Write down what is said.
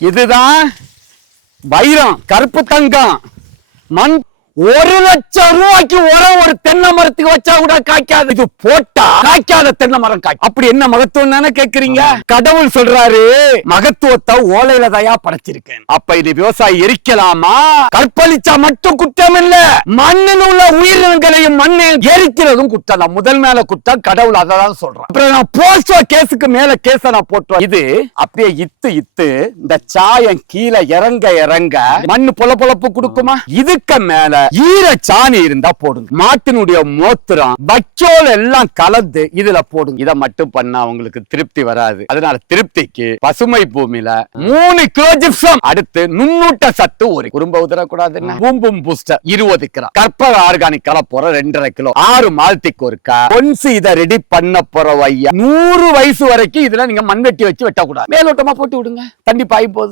இதுதான் வைரம், கருப்பு தங்கம், மண். 1,00,000 ரூபாய்க்கு ஒரு தென்னை மரத்துக்கு வச்சா கூட காய்க்காது. இது போட்டா காய்க்காத தென்னை மரம் காய். அப்படி என்ன மகத்துவம் தானே கேக்குறீங்க? கடவுள் சொல்றாரு, மகத்துவத்தை ஓலையில தயா படைச்சிருக்கேன். அப்ப இது விவசாயி எரிக்கலாமா? கற்பழிச்சா மட்டும் குற்றம் இல்ல, மண்ணில் உள்ள உயிரினங்களையும் மண்ணை எரிக்கிறதும் குற்றம் தான். முதல் மேல குற்றம், கடவுள் அதான் சொல்றான். அப்புறம் நான் போஸ்டோ கேஸுக்கு மேல கேஸ நான் போட்டுறேன். இது அப்படியே இத்து இந்த சாயம் கீழே இறங்க மண்ணு பொலப்பு கொடுக்குமா? இதுக்கு மேல ஈரச்சாணி இருந்தா போடுங்க. மாட்டினுடைய மூத்திரம், வைக்கோல் எல்லாம் கலந்து இதுல போடுங்க. இதை மட்டும் பண்ணா அவங்களுக்கு திருப்தி வராது. அதனால திருப்திக்கு பசுமை பூமியில 3 கிலோ ஜிப்சம், அடுத்து நுண்ணூட்ட சத்து ஒரு குறும்ப உதரக்கூடாதுன்னா பூம்பும் பூஸ்டர் 20 கிராம், கற்பக ஆர்கானிக் கலப்போற 2.5 கிலோ, 6 மால்டிக் ஒருக்கா ஒன்ஸ். இதை ரெடி பண்ண போற வையா 100 வயசு வரைக்கும் இதுல நீங்க மண்வெட்டி வச்சு வெட்டக்கூடாது. மேலோட்டமா போட்டு விடுங்க, தண்ணி பாயும் போது.